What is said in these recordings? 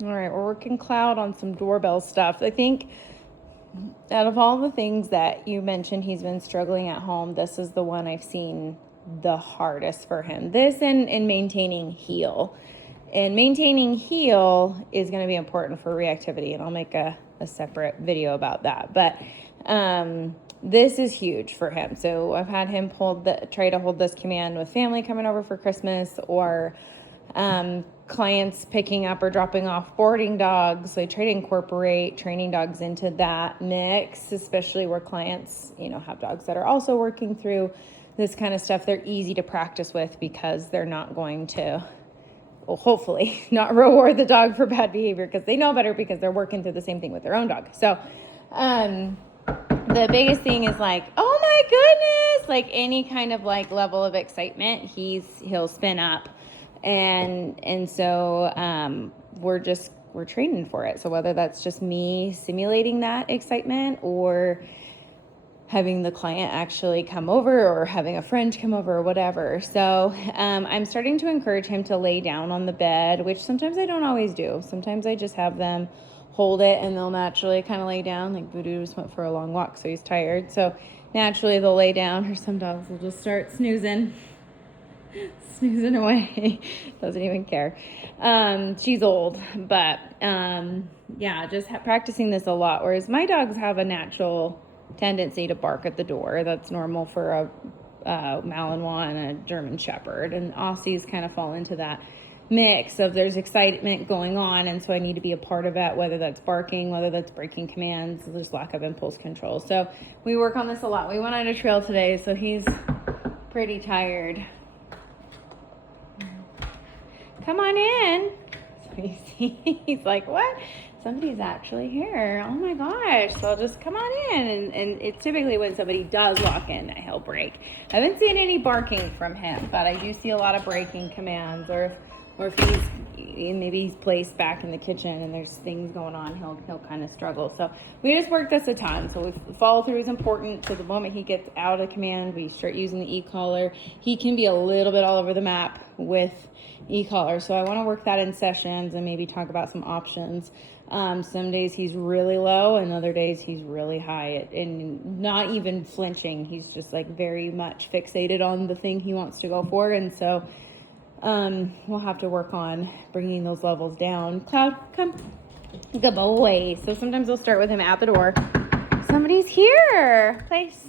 All right, we're working Cloud on some doorbell stuff. I think out of all the things that you mentioned he's been struggling at home, this is the one I've seen the hardest for him. This and maintaining heel. And maintaining heel is going to be important for reactivity, and I'll make a separate video about that. But this is huge for him. So I've had him try to hold this command with family coming over for Christmas, or clients picking up or dropping off boarding dogs. So I try to incorporate training dogs into that mix, especially where clients, have dogs that are also working through this kind of stuff. They're easy to practice with because they're not going to, well, hopefully not reward the dog for bad behavior, because they know better, because they're working through the same thing with their own dog. So the biggest thing is like, oh my goodness, like any kind of like level of excitement, he'll spin up. And so we're training for it. So whether that's just me simulating that excitement, or having the client actually come over, or having a friend come over, or whatever. So I'm starting to encourage him to lay down on the bed, which sometimes I don't always do. Sometimes I just have them hold it and they'll naturally kind of lay down. Like Voodoo just went for a long walk, so he's tired. So naturally they'll lay down, or some dogs will just start snoozing away. Doesn't even care. She's old, but just practicing this a lot. Whereas my dogs have a natural tendency to bark at the door. That's normal for a Malinois and a German Shepherd, and Aussies kind of fall into that mix of there's excitement going on, and so I need to be a part of it, whether that's barking, whether that's breaking commands, there's lack of impulse control. So we work on this a lot. We went on a trail today, so he's pretty tired. Come on in. So he's like, what? Somebody's actually here. Oh my gosh. So just come on in. And it's typically when somebody does walk in that he'll break. I haven't seen any barking from him, but I do see a lot of breaking commands, or if he's placed back in the kitchen and there's things going on, he'll kind of struggle. So we just work this a ton. So follow through is important. So the moment he gets out of command, we start using the e-collar. He can be a little bit all over the map with e-collar, so I want to work that in sessions and maybe talk about some options. Some days he's really low, and other days he's really high, and not even flinching. He's just like very much fixated on the thing he wants to go for, and so we'll have to work on bringing those levels down. Cloud, come. Good boy. So sometimes we'll start with him at the door. Somebody's here. Place.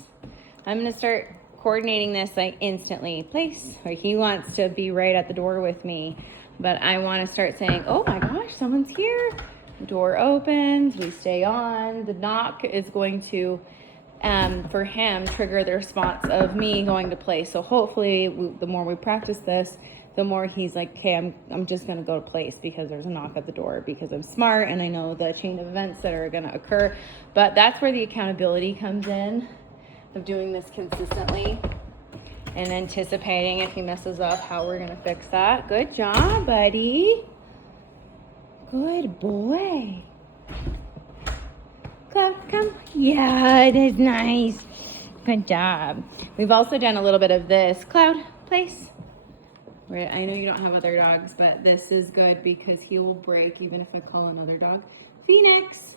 I'm going to start coordinating this like instantly. Place. Or he wants to be right at the door with me, but I want to start saying, oh my gosh, someone's here. The door opens, we stay on. The knock is going to, for him, trigger the response of me going to place. So hopefully the more we practice this, the more he's like, okay, I'm just going to go to place because there's a knock at the door, because I'm smart and I know the chain of events that are going to occur. But that's where the accountability comes in, of doing this consistently and anticipating if he messes up how we're going to fix that. Good job, buddy. Good boy. Cloud, come. Yeah, it is nice. Good job. We've also done a little bit of this. Cloud, place. I know you don't have other dogs, but this is good because he will break even if I call another dog. Phoenix.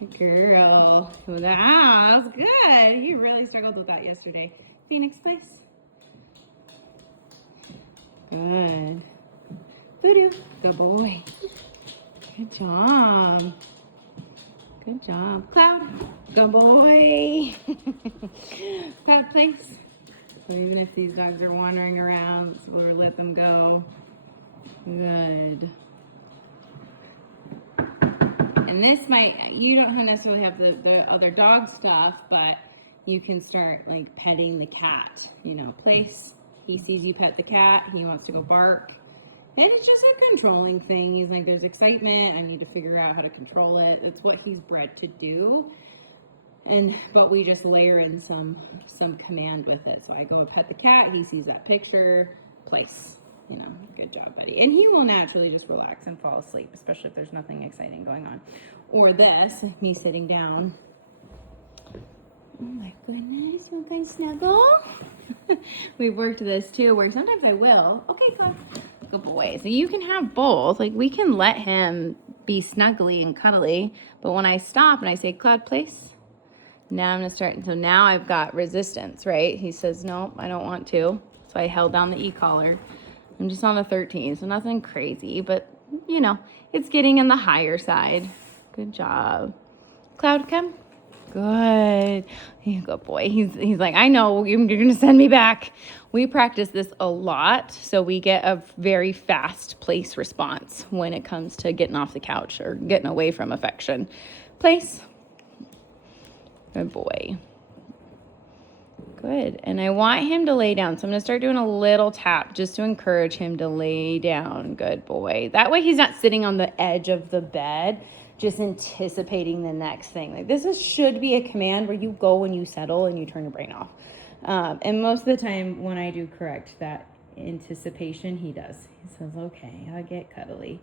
Good girl. Wow, that was good. You really struggled with that yesterday. Phoenix, place. Good. Voodoo. Good boy. Good job. Good job. Cloud. Good boy. Cloud, place. So even if these dogs are wandering around, we'll let them go. Good. And this you don't necessarily have the other dog stuff, but you can start like petting the cat, place. He sees you pet the cat, he wants to go bark. And it's just a controlling thing. He's like, there's excitement, I need to figure out how to control it. It's what he's bred to do. But we just layer in some command with it. So I go and pet the cat, he sees that picture, place. Good job, buddy. And he will naturally just relax and fall asleep, especially if there's nothing exciting going on. Or this, me sitting down. Oh my goodness, you can snuggle? We've worked this too, where sometimes I will. Okay, Good boy. So you can have both. Like, we can let him be snuggly and cuddly, but when I stop and I say, Cloud, place, now I'm going to start. So now I've got resistance, right? He says, no, I don't want to. So I held down the e-collar. I'm just on a 13, so nothing crazy, but, you know, it's getting in the higher side. Good job. Cloud, come. Good. Good boy. He's like, I know, you're going to send me back. We practice this a lot, so we get a very fast place response when it comes to getting off the couch or getting away from affection. Place. Good boy. Good. And I want him to lay down. So I'm going to start doing a little tap just to encourage him to lay down. Good boy. That way he's not sitting on the edge of the bed, just anticipating the next thing. Like, should be a command where you go and you settle and you turn your brain off. And most of the time when I do correct that anticipation, he does. He says, okay, I'll get cuddly.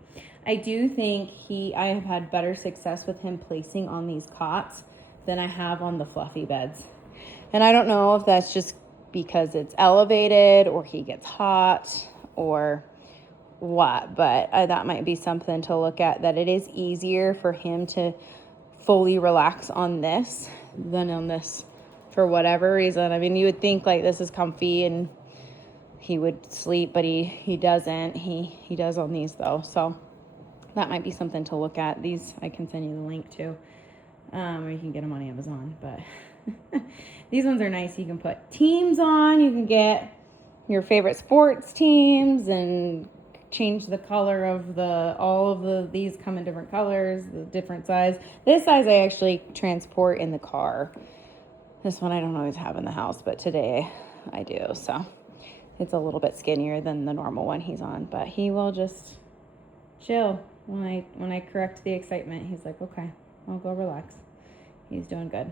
I do think I have had better success with him placing on these cots than I have on the fluffy beds. And I don't know if that's just because it's elevated or he gets hot or what, but that might be something to look at, that it is easier for him to fully relax on this than on this for whatever reason. I mean, you would think like this is comfy and he would sleep, but he doesn't. He does on these though. So that might be something to look at. These I can send you the link to, or you can get them on Amazon, but these ones are nice. You can put teams on. You can get your favorite sports teams and change the color of these come in different colors, the different size. This size I actually transport in the car. This one I don't always have in the house, but today I do. So it's a little bit skinnier than the normal one he's on, but he will just chill when I correct the excitement. He's like, okay, I'll go relax. He's doing good.